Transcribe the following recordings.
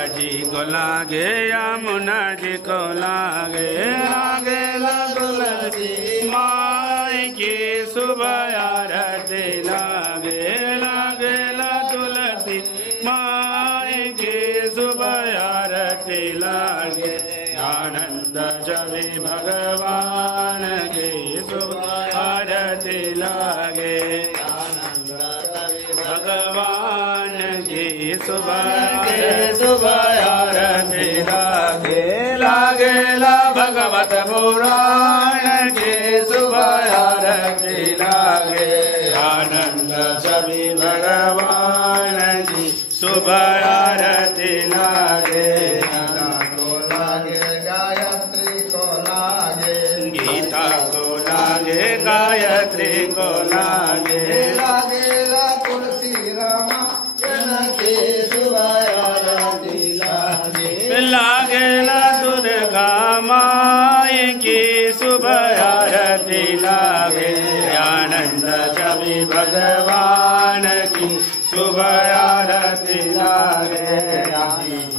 गंगा जी को लागे यमुना जी को लागे लागे ला तुलसी माई की सुबह आरती लागे लागे ला तुलसी माई की सुबह आरती लागे आनंद छवि भगवान की सुबह आरती लागे भगवान की सुबह आरती लागे लागे ला भगवत पुराण की सुबह आरती लागे आनंद छवि भगवान की सुबह आरती लागे गायत्री को लागे गीता को लागे गायत्री को लागे लागे ला तुलसी रामा की सुबह आरती लागे लागे ला दुर्गा माई की सुबह आरती लागे आनंद छवि भगवान की सुबह आरती लागे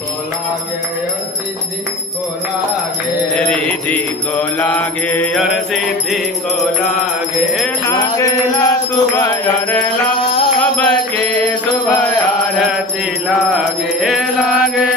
को लागे और सिद्धि को लागे रिद्धि को लागे और सिद्धि को लागे लागे ला सुबह और ला अब के सुबह आरती लागे लागे